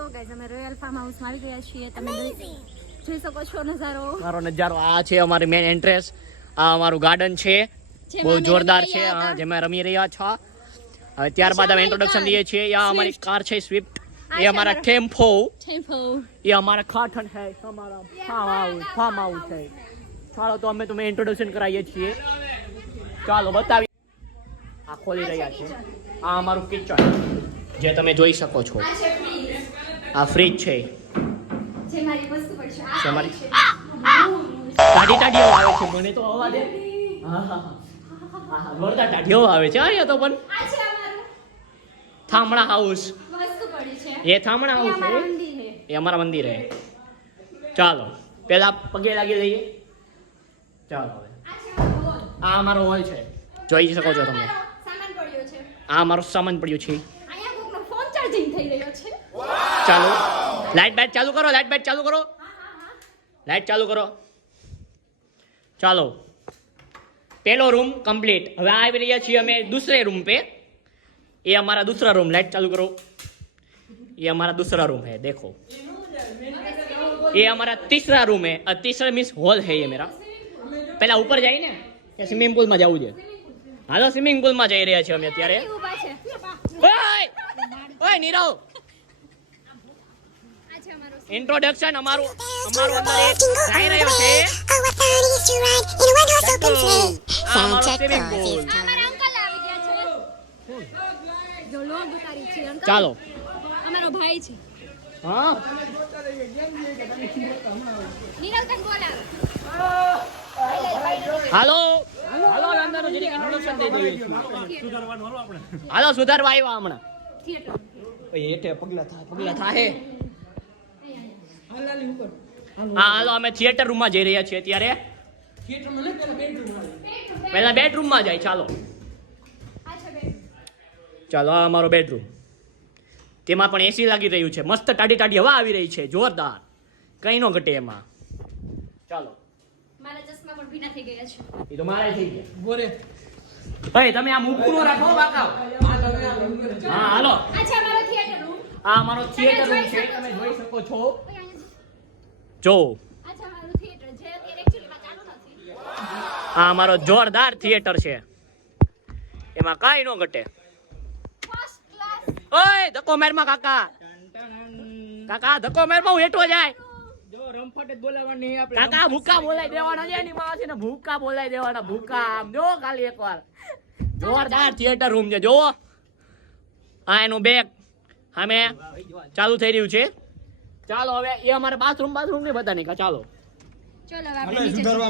So guys અમે royal farm હાઉસમાં આવી ગયા છીએ. તમે જોઈ શકો છો નજારો. મારો નજારો આ છે અમારી મેન એન્ટ્રેન્સ. આ અમારું ગાર્ડન છે, બહુ જોરદાર છે, જેમાં રમી રહ્યા છો. હવે ત્યારબાદ અમે ઇન્ટ્રોડક્શન દઈએ છીએ. આ અમારી કાર છે સ્વિફ્ટ, એ અમારા ટેમ્પો, એ અમારા ખાઠણ છે, અમારા ફાર્મ હાઉસ છે. ચાલો તો અમે તમને ઇન્ટ્રોડક્શન કરાવીએ છીએ. ચાલો બતાવી. આ ખોલી રહ્યા છે. આ અમારું કિચન જે તમે જોઈ શકો છો. આ ફ્રીજ છે, જે મારી વસ્તુ પર છે. જે મારી ટાઢીઓ આવે છે. મને તો અવાજ જોરદાર ટાઢીઓ આવે છે અહીંયા તો. પણ આ છે અમારું થામણા હાઉસ. વસ્તુ પડી છે. એ થામણા હાઉસ છે, એ અમારા મંદિર છે. ચાલો પેલા પગે લાગી લઈએ. ચાલો હવે આ અમારો હોલ છે, જોઈ શકો છો તમે. સામાન પડ્યો છે. આ અમારો સામાન પડ્યો છે. અહીંયા કોકનો ફોન ચાર્જિંગ થઈ રહ્યો છે. ચાલો લાઈટ બાઈટ ચાલુ કરો, લાઈટ બાઈટ ચાલુ કરો, લાઈટ ચાલુ કરો. ચાલો पहलो रूम कंप्लीट. હવે આવી રહ્યા છીએ અમે दूसरे रूम पे. ये हमारा दूसरा रूम, लाइट चालू करो. ये हमारा दूसरा रूम है, देखो. ये हमारा तीसरा रूम है. तीसरा मीन्स हॉल है ये मेरा. पहला ऊपर जाइए ने કે સ્વિમિંગ પુલ માં જવું છે. હાલો સ્વિમિંગ પુલ માં જઈ રહ્યા છીએ અમે અત્યારે. ઓય ઓય નીરવ, ઇન્ટ્રોડક્શન અમારું અંદર એક થઈ રહ્યો છે. અમારા અંકલ આવી ગયા છે. જો લોગ ઉતારી છે અંકલ. ચાલો અમારો ભાઈ છે. હા નીરવ તને બોલાવે. હાલો હાલો અંદરનું જરીક ઇન્ટ્રોડક્શન દઈ દઈએ છીએ. હાલો સુધારવા આવ્યા હમણાં. થિયેટર. ઓય એટે પગલા થાહે. હા હાલો અમે થિયેટર રૂમમાં જઈ રહ્યા છીએ અત્યારે. પહેલા બેડરૂમમાં જાય. ચાલો ચાલો આ અમારો બેડરૂમ. તેમાં પણ એસી લાગી રહ્યું છે. મસ્ત ટાઢી હવા આવી રહી છે, જોરદાર. કઈ નો ઘટે એમાં. ચાલો મારા ચશ્મા પણ ભીના થઈ ગયા છે. એ તો મારે થઈ ગયા. બોરે ભાઈ તમે આ મૂકનો રાખો બાકાવ. હા હાલો આ છે અમારો થિયેટર રૂમ. આ અમારો થિયેટર રૂમ છે, તમે જોઈ શકો છો. જો આ છે અમારું થિયેટર જે અત્યારે એક્ચ્યુઅલી ચાલુ નથી. આ અમારો જોરદાર થિયેટર છે, એમાં કાઈ નો ઘટે. First class. ઓય ધક્કો મારમાં કાકા, કાકા ધક્કો મારમાં હું હેઠો જાય. જો રમફટ જ બોલાવવાની આપણે. કાકા ભૂકા બોલાઈ દેવાના છે એની માં છે ને, ભૂકા બોલાઈ દેવાના. ભૂકા આમ જો ખાલી એકવાર. જોરદાર થિયેટર રૂમ છે. જોવો આ એનું બેગ સામે ચાલુ થઈ રહ્યું છે. ચાલો હવે એ અમારે બાથરૂમ ને બધા નહીં. ચાલો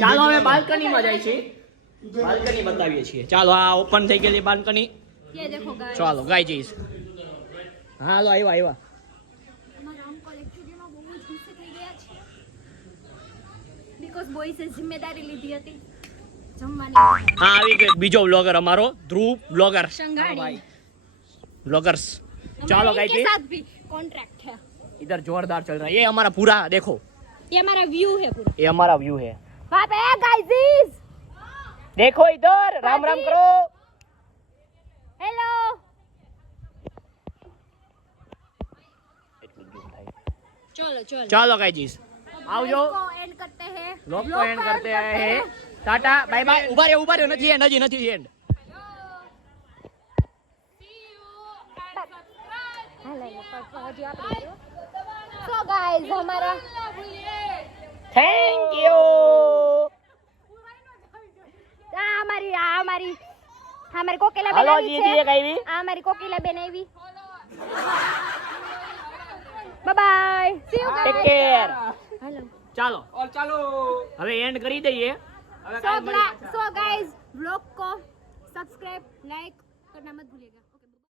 ચાલો હવે બાલ્કની માં જાય છે. બાલ્કની બતાવીએ છીએ. ચાલો આ ઓપન થઈ ગયેલી બાલ્કની. ये देखो गाइस. ચાલો ગાઈજીસ. હાલો આવ્યા. हमारा अंकल एक्चुअली में बहुत गुस्से થઈ ગયા છે. બીકોઝ બોયસે જિમ્મેદારી લીધી હતી જમવાની. હા આવી ગયો બીજો વ્લોગર અમારો ધ્રુવ વ્લોગર શંગાણી व्लॉगर्स. चलो गाइस के साथ भी कॉन्ट्रैक्ट है. इधर जोरदार चल रहा है. ये हमारा पूरा देखो, ये हमारा व्यू है पूरा. ये हमारा व्यू है. वहां पे गाइस देखो इधर. राम राम करो. हेलो. चलो गाइस आवजो. को एंड करते हैं. व्लॉग को एंड करते हैं. टाटा बाय बाय. ऊपर रे નથી એન્ડ. So guys हमारा थैंक यू. हमारी कोकिला हेलो बनाई जी ये कहीं भी हमारी कोकिला बनाई. Bye bye. See you take care. Hello. ચાલો હવે એન્ડ કરી દઈએ. So guys व्लॉग को सब्सक्राइब लाइक करना मत भूलिएगा.